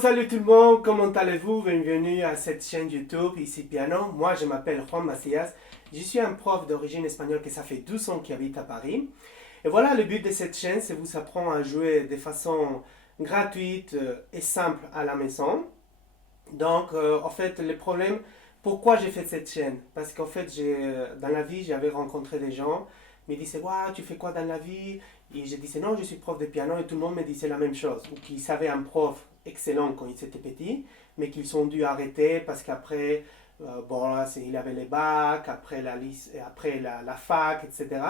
Salut tout le monde, comment allez-vous? Bienvenue à cette chaîne YouTube, ici Piano. Moi, je m'appelle Juan Macias. Je suis un prof d'origine espagnole qui ça fait 12 ans qu'il habite à Paris. Et voilà, le but de cette chaîne, c'est vous apprendre à jouer de façon gratuite et simple à la maison. Donc, en fait, le problème, pourquoi j'ai fait cette chaîne? Parce qu'en fait, dans la vie, j'avais rencontré des gens, ils me disaient, ouais, tu fais quoi dans la vie? Et je disais, non, je suis prof de piano, et tout le monde me disait la même chose. Ou qu'ils savaient un prof excellent quand ils étaient petits, mais qu'ils ont dû arrêter parce qu'après, bon, là, il avait les bacs, après après la fac, etc.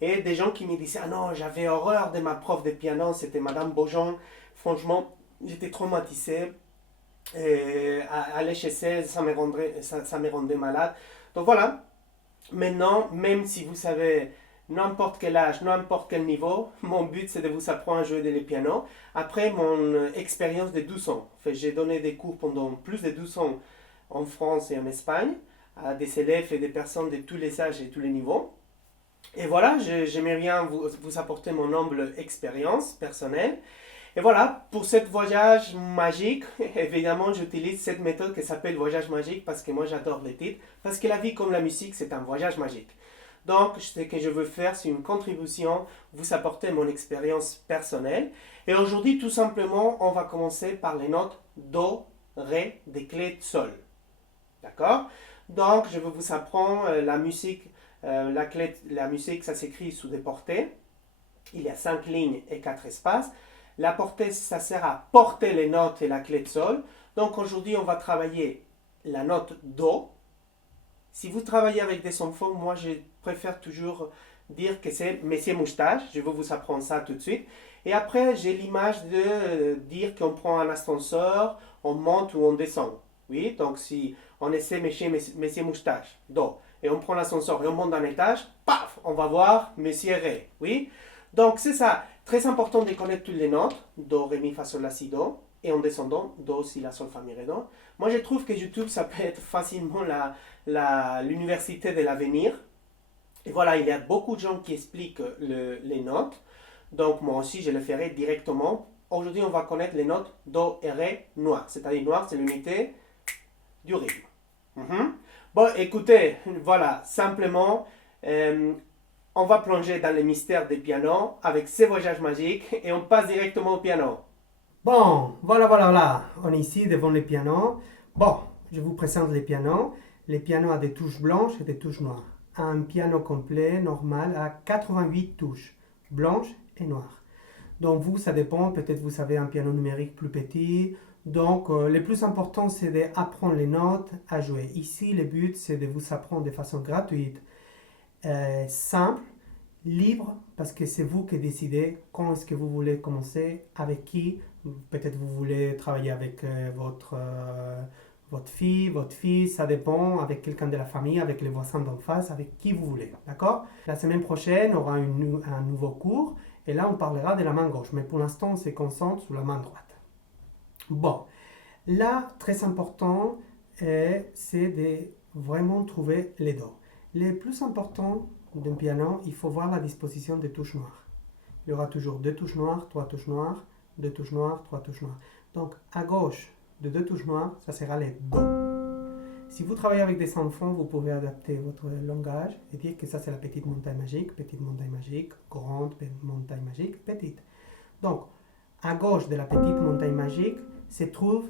Et des gens qui me disaient, ah non, j'avais horreur de ma prof de piano, c'était Madame Beaujon. Franchement, j'étais traumatisé. Aller chez elle, ça me rendait malade. Donc voilà, maintenant, même si vous savez n'importe quel âge, n'importe quel niveau, mon but c'est de vous apprendre à jouer le piano. Après mon expérience de 12 ans, en fait, j'ai donné des cours pendant plus de 12 ans en France et en Espagne à des élèves et des personnes de tous les âges et tous les niveaux. Et voilà, j'aimerais bien vous apporter mon humble expérience personnelle. Et voilà, pour ce voyage magique, évidemment, j'utilise cette méthode qui s'appelle voyage magique parce que moi j'adore les titres, parce que la vie comme la musique, c'est un voyage magique. Donc, ce que je veux faire, c'est une contribution, vous apporter mon expérience personnelle. Et aujourd'hui, tout simplement, on va commencer par les notes Do, Ré, des clés de Sol. D'accord? Donc, je vais vous apprendre la musique. La musique, ça s'écrit sous des portées. Il y a 5 lignes et 4 espaces. La portée, ça sert à porter les notes et la clé de sol. Donc aujourd'hui, on va travailler la note Do. Si vous travaillez avec des enfants, moi je préfère toujours dire que c'est Monsieur Moustache. Je vais vous apprendre ça tout de suite. Et après, j'ai l'image de dire qu'on prend un ascenseur, on monte ou on descend. Oui, donc si on essaie Monsieur Moustache, Do, et on prend l'ascenseur et on monte d'un étage, paf, on va voir Monsieur Ré. Oui, donc c'est ça. Très important de connaître toutes les notes, Do, Ré, Mi, Fa, Sol, La, Si, Do, et en descendant, Do, Si, La, Sol, Fa, Mi, Ré, Do. Moi, je trouve que YouTube, ça peut être facilement l'université de l'avenir. Et voilà, il y a beaucoup de gens qui expliquent les notes. Donc, moi aussi, je le ferai directement. Aujourd'hui, on va connaître les notes Do et Ré noir. C'est-à-dire noir, c'est l'unité du rythme. Bon, écoutez, voilà, simplement, on va plonger dans les mystères des pianos avec ces voyages magiques et on passe directement au piano. Bon, voilà, on est ici devant les pianos. Bon, je vous présente les pianos. Les pianos à des touches blanches et des touches noires. Un piano complet, normal, à 88 touches, blanches et noires. Donc vous, ça dépend, peut-être vous savez un piano numérique plus petit. Donc le plus important, c'est d'apprendre les notes à jouer. Ici, le but, c'est de vous apprendre de façon gratuite, simple, libre, parce que c'est vous qui décidez quand est-ce que vous voulez commencer, avec qui. Peut-être vous voulez travailler avec votre fille, votre fils, ça dépend, avec quelqu'un de la famille, avec les voisins d'en face, avec qui vous voulez, d'accord? La semaine prochaine, on aura un nouveau cours, et là, on parlera de la main gauche, mais pour l'instant, on se concentre sur la main droite. Bon, là, très important, c'est de vraiment trouver les Do. Le plus important d'un piano, il faut voir la disposition des touches noires. Il y aura toujours deux touches noires, trois touches noires, deux touches noires, trois touches noires. Donc, à gauche de deux touches noires, ça sera les Do. Si vous travaillez avec des enfants, vous pouvez adapter votre langage et dire que ça c'est la petite montagne magique, grande montagne magique, petite. Donc, à gauche de la petite montagne magique se trouve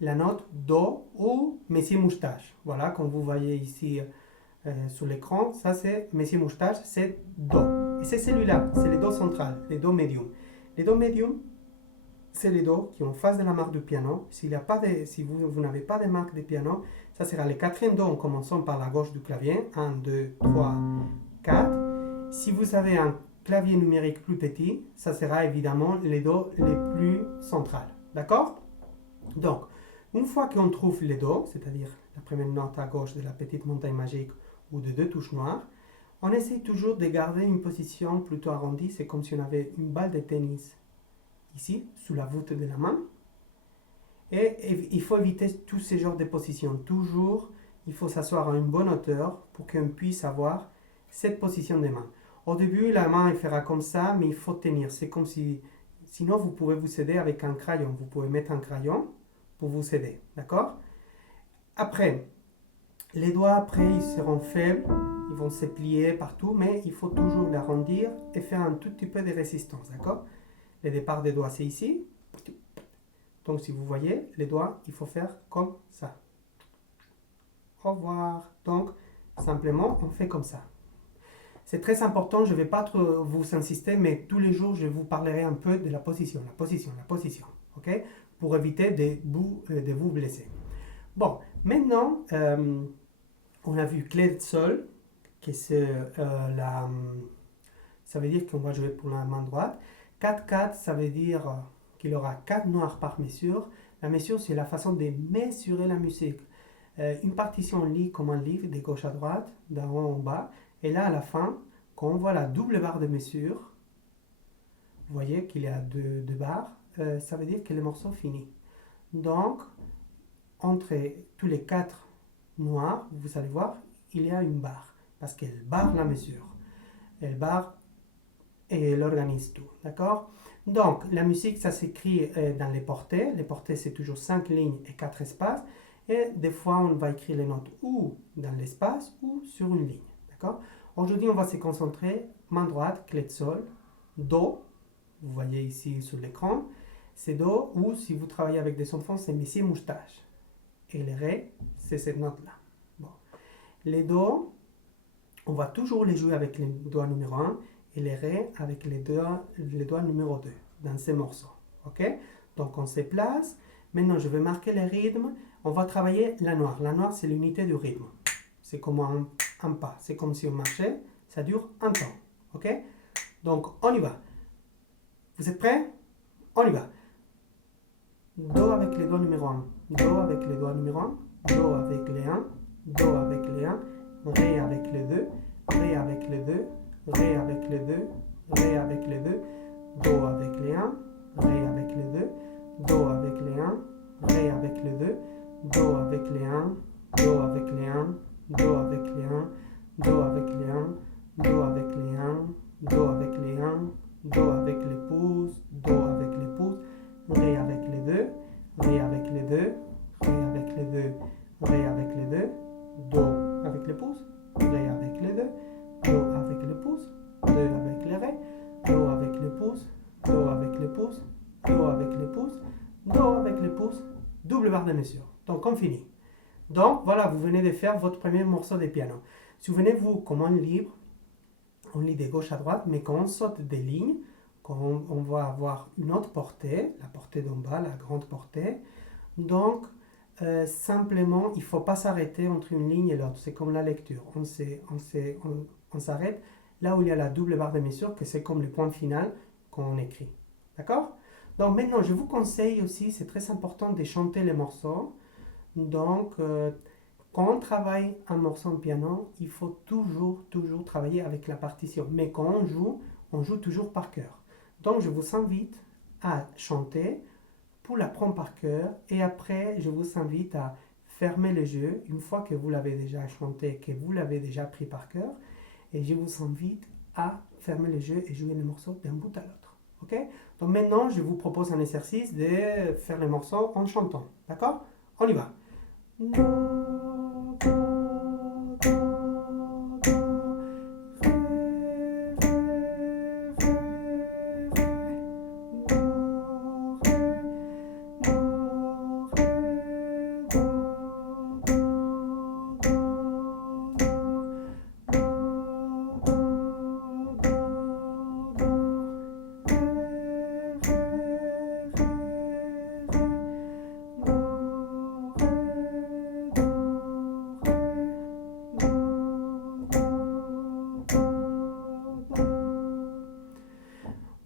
la note Do ou Monsieur Moustache. Voilà, comme vous voyez ici sur l'écran, ça c'est Monsieur Moustache, c'est Do. Et c'est celui-là, c'est le Do central, le Do médium. Le Do médium, c'est les Do qui sont en face de la marque du piano. Si vous n'avez pas de marque de piano, ça sera le quatrième Do en commençant par la gauche du clavier. 1, 2, 3, 4. Si vous avez un clavier numérique plus petit, ça sera évidemment les Do les plus centrales. D'accord? Donc, une fois qu'on trouve les Do, c'est-à-dire la première note à gauche de la petite montagne magique ou de deux touches noires, on essaie toujours de garder une position plutôt arrondie. C'est comme si on avait une balle de tennis ici, sous la voûte de la main. Et il faut éviter tous ces genres de positions. Toujours, il faut s'asseoir à une bonne hauteur pour qu'on puisse avoir cette position des mains. Au début, la main elle fera comme ça, mais il faut tenir. C'est comme si Sinon, vous pouvez vous aider avec un crayon. Vous pouvez mettre un crayon pour vous aider. D'accord? Après, les doigts, après, ils seront faibles. Ils vont se plier partout, mais il faut toujours l'arrondir et faire un tout petit peu de résistance. D'accord? Le départ des doigts, c'est ici. Donc, si vous voyez, les doigts, il faut faire comme ça. Au revoir. Donc, simplement, on fait comme ça. C'est très important, je ne vais pas trop vous insister, mais tous les jours, je vous parlerai un peu de la position, la position, la position. OK? Pour éviter de vous blesser. Bon, maintenant, on a vu clé de sol, que c'est ça veut dire qu'on va jouer pour la main droite. 4-4, ça veut dire qu'il y aura 4 noirs par mesure. La mesure, c'est la façon de mesurer la musique. Une partition, on lit comme un livre, de gauche à droite, d'en haut en bas. Et là, à la fin, quand on voit la double barre de mesure, vous voyez qu'il y a deux barres, ça veut dire que le morceau finit. Donc, entre tous les 4 noirs, vous allez voir, il y a une barre, parce qu'elle barre la mesure. Elle barre et elle organise tout, d'accord? Donc, la musique, ça s'écrit dans les portées. Les portées, c'est toujours 5 lignes et 4 espaces. Et des fois, on va écrire les notes ou dans l'espace ou sur une ligne, d'accord? Aujourd'hui, on va se concentrer, main droite, clé de sol, Do, vous voyez ici sur l'écran, c'est Do, ou si vous travaillez avec des enfants, c'est Messie moustache. Et le Ré, c'est cette note-là. Bon. Les Do, on va toujours les jouer avec les doigts numéro 1 et les Ré avec les doigts numéro 2 dans ces morceaux. Ok? Donc on se place. Maintenant, je vais marquer le rythme. On va travailler la noire. La noire, c'est l'unité du rythme. C'est comme un pas. C'est comme si on marchait. Ça dure un temps. Ok? Donc, on y va. Vous êtes prêts? On y va. Do avec les doigts numéro 1. Do avec les doigts numéro 1. Do avec les 1. Do avec les 1. Ré avec les 2. Ré avec les 2. Ré avec les 2. Ré avec les 2. Do avec les 1. Ré avec les 2. Do avec les 1. Ré avec les 2. Do avec les 1. Do avec les 1. Do avec les 1. Do avec les 1. Do avec les 1. Do avec les 1. Do avec les pouces. Do avec les pouces. Ré avec les 2. Ré avec les 2. Ré avec les 2. Ré avec les 2. Do avec les pouces. Ré avec les 2. Do avec les pouces. Do avec les ré. Do avec les pouces. Do avec les pouces. Do avec les pouces. Do avec les pouces. Double barre de mesure. Donc on finit. Donc voilà, vous venez de faire votre premier morceau de piano. Souvenez-vous, comme un livre, on lit de gauche à droite, mais quand on saute des lignes, quand on va avoir une autre portée, la portée d'en bas, la grande portée, donc simplement, il ne faut pas s'arrêter entre une ligne et l'autre. C'est comme la lecture. On s'arrête là où il y a la double barre de mesure, que c'est comme le point final quand on écrit. D'accord? Donc maintenant, je vous conseille aussi, c'est très important de chanter les morceaux. Donc, quand on travaille un morceau en piano, il faut toujours travailler avec la partition. Mais quand on joue toujours par cœur. Donc, je vous invite à chanter pour l'apprendre par cœur. Et après, je vous invite à fermer les yeux une fois que vous l'avez déjà chanté, que vous l'avez déjà appris par cœur. Et je vous invite à fermer les yeux et jouer les morceaux d'un bout à l'autre. Ok? Donc maintenant, je vous propose un exercice de faire les morceaux en chantant. D'accord? On y va.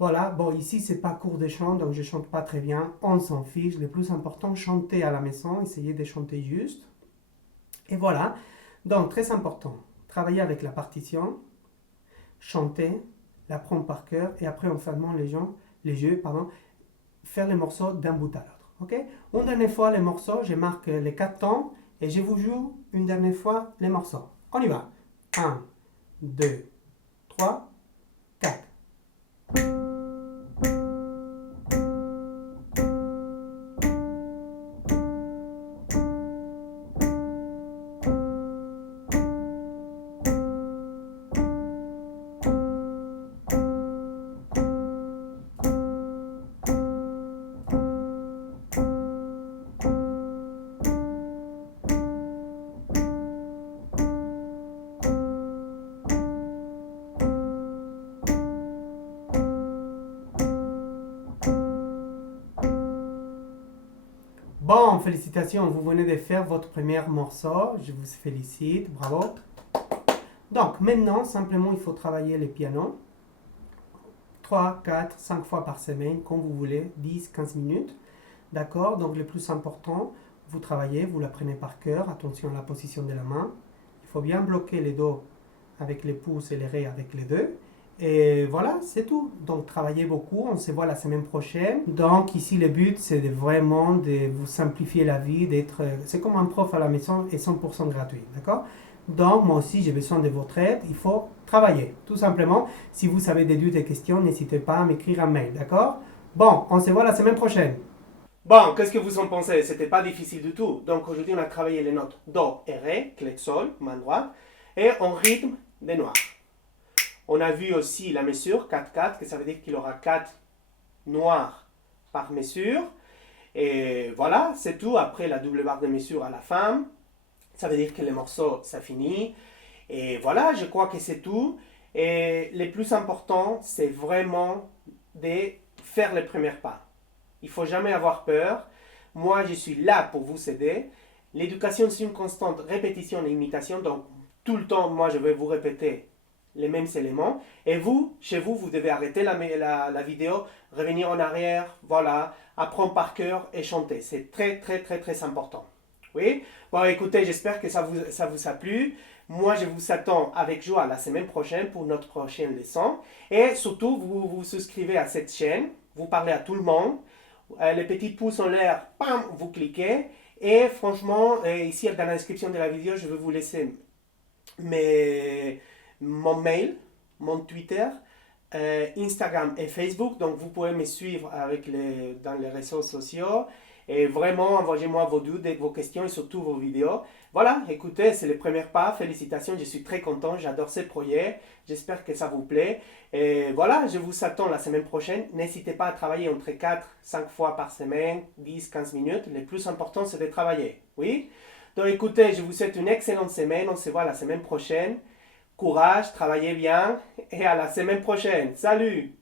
Voilà, bon, ici, c'est pas cours de chant, donc je chante pas très bien. On s'en fiche. Le plus important, chanter à la maison, essayer de chanter juste. Et voilà. Donc, très important, travailler avec la partition, chanter, l'apprendre par cœur, et après, en fermant les yeux, faire les morceaux d'un bout à l'autre. Ok? Une dernière fois, les morceaux, je marque les 4 temps, et je vous joue une dernière fois les morceaux. On y va. 1, 2, 3, 4. Bon, félicitations, vous venez de faire votre premier morceau. Je vous félicite, bravo. Donc, maintenant, simplement, il faut travailler le piano. 3, 4, 5 fois par semaine, comme vous voulez, 10, 15 minutes. D'accord? Donc, le plus important, vous travaillez, vous l'apprenez par cœur. Attention à la position de la main. Il faut bien bloquer les dos avec les pouces et les ré avec les deux. Et voilà, c'est tout. Donc, travaillez beaucoup. On se voit la semaine prochaine. Donc, ici, le but, c'est vraiment de vous simplifier la vie, d'être... C'est comme un prof à la maison et 100% gratuit. D'accord? Donc, moi aussi, j'ai besoin de votre aide. Il faut travailler, tout simplement. Si vous avez des doutes et questions, n'hésitez pas à m'écrire un mail. D'accord? Bon, on se voit la semaine prochaine. Bon, qu'est-ce que vous en pensez? C'était pas difficile du tout. Donc, aujourd'hui, on a travaillé les notes Do et Ré, clé de sol, main droite, et en rythme des noirs. On a vu aussi la mesure 4-4, que ça veut dire qu'il aura 4 noirs par mesure. Et voilà, c'est tout. Après la double barre de mesure à la fin, ça veut dire que le morceau, ça finit. Et voilà, je crois que c'est tout. Et le plus important, c'est vraiment de faire les premiers pas. Il ne faut jamais avoir peur. Moi, je suis là pour vous aider. L'éducation, c'est une constante répétition et imitation. Donc, tout le temps, moi, je vais vous répéter les mêmes éléments. Et vous, chez vous, vous devez arrêter la vidéo, revenir en arrière, voilà, apprendre par cœur et chanter. C'est très, très, très, très important. Oui? Bon, écoutez, j'espère que ça vous a plu. Moi, je vous attends avec joie la semaine prochaine pour notre prochaine leçon. Et surtout, vous vous souscrivez à cette chaîne. Vous parlez à tout le monde. Les petits pouces en l'air, pam, vous cliquez. Et franchement, ici dans la description de la vidéo, je vais vous laisser mon mail, mon Twitter, Instagram et Facebook. Donc vous pouvez me suivre dans les réseaux sociaux. Et vraiment, envoyez-moi vos doutes, vos questions et surtout vos vidéos. Voilà, écoutez, c'est le premier pas. Félicitations, je suis très content. J'adore ce projet. J'espère que ça vous plaît. Et voilà, je vous attends la semaine prochaine. N'hésitez pas à travailler entre 4, 5 fois par semaine, 10, 15 minutes. Le plus important, c'est de travailler. Oui? Donc écoutez, je vous souhaite une excellente semaine. On se voit la semaine prochaine. Courage, travaillez bien et à la semaine prochaine. Salut!